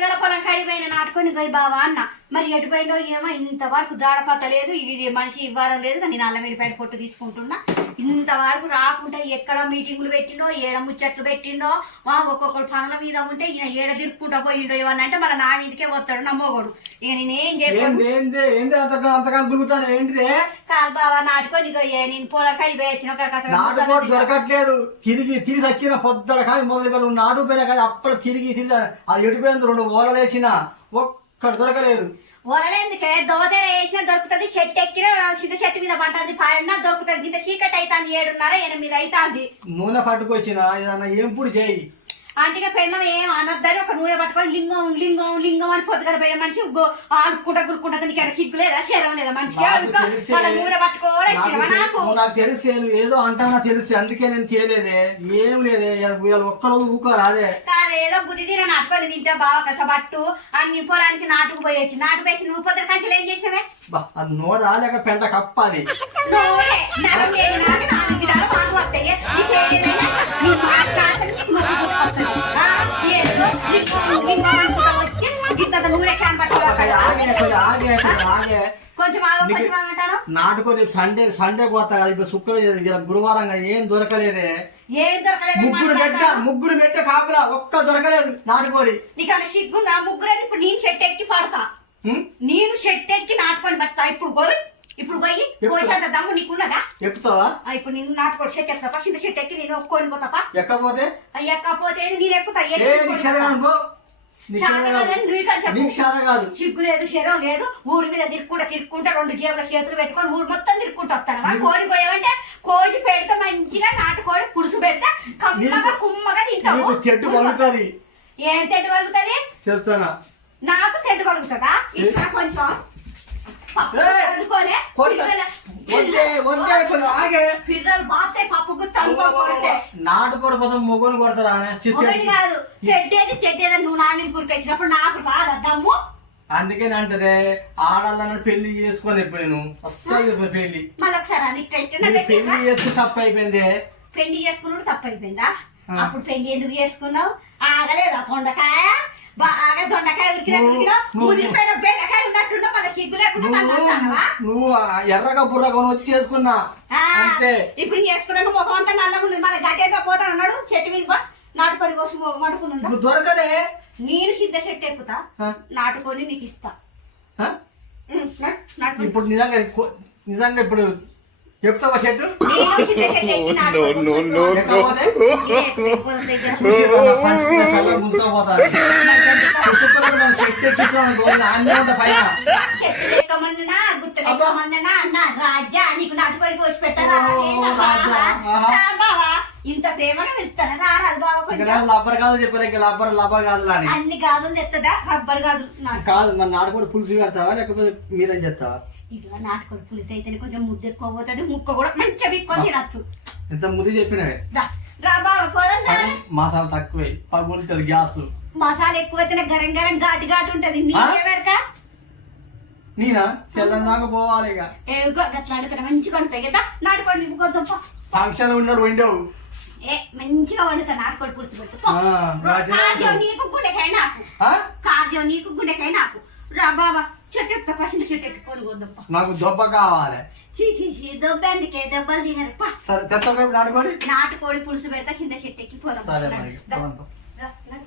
పొద్దుగల పొలం కడిపోయిన నాటుకొని పోయి బావా అన్న. మరి ఎటుపోయిందో ఏమో ఇంతవరకు జాడపత్త లేదు ఇది మనిషి ఇవ్వడం లేదు కానీ నేను అల్లం వెల్లిపాయ పొట్టు తీసుకుంటున్నా. ఇంతవరకు రాకుండా ఎక్కడ మీటింగులు పెట్టిండో ఏడ ముచ్చట్లు పెట్టిండో వా ఒక్కొక్కరు పనుల మీద ఉంటే ఈయన ఏడ తిరుక్కుంటా పోయిండో ఏమన్నా అంటే మళ్ళీ నా మీదకే వస్తాడు నమ్మోగోడు ఇక నేనేం చెప్పాను? ఏంది? ఏంది అంతగా అంతగా గురుగుతాను ఏంటిదే? కాదు బావా నాటుకొని ఏ నేను పొలం కడిపోయి వచ్చిన ఒక కాస్త నాటుకోడు దొరకట్లేదు. తిరిగి తిరిగి వచ్చిన పొద్దున కాదు మొదలు పెళ్ళి నాటు పోయినా కానీ అప్పుడు తిరిగి తిరిగి అది ఎడిపోయింది. రెండు ఓలలేసిన ఒక్కడు దొరకలేదు. వలలేందుకే దోతెర వేసినా దొరుకుతుంది. షెట్ ఎక్కిన సిద్ధ షెట్ మీద పట్టది పడినా దొరుకుతుంది. ఇంత చీకటి అవుతుంది ఏడున్నర ఎనిమిది అవుతుంది నూనె పట్టుకొచ్చిన ఏదన్నా ఏం పూడి చేయి. అంటే పెళ్ళం ఏం అనొద్దని ఒక నూనె పట్టుకొని లింగం లింగం లింగం అని పొద్దుగల పోయిన మనిషి ఆడుకుంటా గురుకుంటా నీకు ఎక్కడ సిగ్గు లేదా శరం లేదా? మనిషికి నాకు. వాళ్ళ నూనె పట్టుకోవడం నాకు నాకు? తెలు- నాకు తెలిసే నువ్వు ఏదో అంటానా తెలిసి అందుకే నేను తేలేదే. ఏం లేదే ఇవాళ ఒక్కరోజు ఊకోరు అదే కాదేదో బుద్ధి తీర నాటుకొని తింటే బాగా కసబట్టు అన్ని పొలానికి నాటుకు పోయొచ్చు నాటు పోయి నువ్వు పొద్దున కంచెలు ఏం చేసినవే? బా, అది నోరా లేక పెంట కప్ప క్యాన్ కొంచెం నాటుకో రేపు సండే సండే పోతా కదా ఇప్పుడు శుక్రవారం ఇలా గురువారం కదా ఏం దొరకలేదే. ఏం దొరకలేదు ముగ్గురు పెట్ట ముగ్గురు పెట్టే కాపులా ఒక్క దొరకలేదు నాటుకోడి. నీకు అలా సిగ్గుందా? ముగ్గురు ఇప్పుడు నేను చెట్టు ఎక్కి పడతా? నేను చెట్టు ఎక్కి నాటుకొని పడతా ఇప్పుడు పోయి ఇప్పుడు పోయి పోసేంత దమ్ము నీకున్నదా? ఎక్కుతావా? ఇప్పుడు నేను నాటుకోడి చెట్టు ఎక్కుతా. ఫస్ట్ చెట్టు ఎక్కి నేను ఒక్కొని పోతాపా? ఎక్కపోతే? ఎక్కపోతే నేను ఎక్కుతా. నీకు చేత కాదు. సిగ్గు లేదు శరం లేదు. ఊరి మీద తిరుక్కుంటా తిరుక్కుంటా రెండు జేబుల చేతులు పెట్టుకొని ఊరు మొత్తం తిరుక్కుంటూ వస్తాను. కోడి కోయమంటే కోడి పెడితే మంచిగా నాటుకోడి పులుసు పెడితే కమ్మగా కుమ్మగా తింటావు. నీకు చెట్టు పలుకుతుంది ఏం చెట్టు పలుకుతుంది చెప్తానా? నాకు చెట్టు పలుకుతుందా ఇట్లా కొంచెం పిల్లలు గుత్తాను కొడితే నాటుకోడి పోతాం మొగ్గును కొడతారా కాదు చెడ్డేది చెడ్డేది నువ్వు నా మీద గురికొచ్చినప్పుడు నాకు రాదా దమ్ము అందుకే అంటారే ఆడాలన్న పెళ్ళి చేసుకొని ఎప్పుడు నేను? అస్సలు చేసుకుని పెళ్ళి. పెళ్ళి చేసుకుని తప్పు అయిపోయింది? పెళ్ళి చేసుకున్నాడు తప్పైపోయిందా ఆ. అప్పుడు పెళ్ళి ఎందుకు చేసుకున్నావు? ఆగలేదా దొండకాయ బాగా దొండకాయ ఉరికినా ముదిరిపోయిన బెండకాయ ఉన్నట్టున్నా మన సిగ్గు లేకుండా నువ్వు ఎర్రగా బుర్రగా వచ్చి చేసుకున్నా. అంతే. ఇప్పుడు చేసుకున్నాను ముఖం అంతా నల్లగా ఉంది. మన గట్టేగా పోతాను అన్నాడు. చెట్టు మీద నాటుకొని కోసం మడుకునుందా నువ్వు దొరకదే. నేను సిద్ధ చెట్టు ఎక్కుతా? నాటుకొని నీకు ఇస్తా. ఇప్పుడు నిజంగా నిజంగా ఇప్పుడు చెప్తావా చెట్టు? రాజా నీకు నాటుకొని కోసి పెట్టారా ఇంత ప్రేమగా పిలుస్తారా రా రాదు కొంచెం లబ్బర్ కాదు చెప్పారు ఇంకా లబ్బర్ లబ్బర్ కాదు అని అన్ని గాజులు తెత్తదా? రబ్బర్ గాజులు. నాకు కాదు మరి నాటుకోడి పులుసు పెడతావా? లేకపోతే మీరేం చెప్తావా ఇట్లా నాటుకొని పులిసి అయితేనే కొంచెం ముద్ద ఎక్కువ పోతుంది ముక్క కూడా మంచిగా బిక్కొని తినచ్చు. ఎంత ముందు చెప్పినవే రా పోదాం. కానీ మసాలా తక్కువే పగులుతుంది గ్యాస్. మసాలా ఎక్కువ అయితేనే గరం గరం ఘాటు ఘాటు ఉంటది. నీకేమెరక నేనా? తెల్లని దాకా పోవాలి ఇక. ఏగో గట్లా అడుగుతారు మంచిగా వండుతాయి కదా. నాటుకోడి నింపుకొద్దాం పో. ఫంక్షన్ ఉన్నాడు వండావు. ఏ మంచిగా వండుతా నాటుకోడి పులుసు పెట్టు. పో. ఆ, రాజా. కార్యం నీకు గుండెకాయ నాకు. ఆ? కార్యం నీకు గుండెకాయ నాకు. రా బాబా నాకు దొబ్బ కావాలి. దెబ్బెందుకే దెబ్బలు తినరు పా. సరే తెత్త నాటుకోడి. నాటుకోడి పులుసు పెడతా కింద చెట్టు ఎక్కి పోదాం. సరే మరి రా, పోదాం. రా, రా.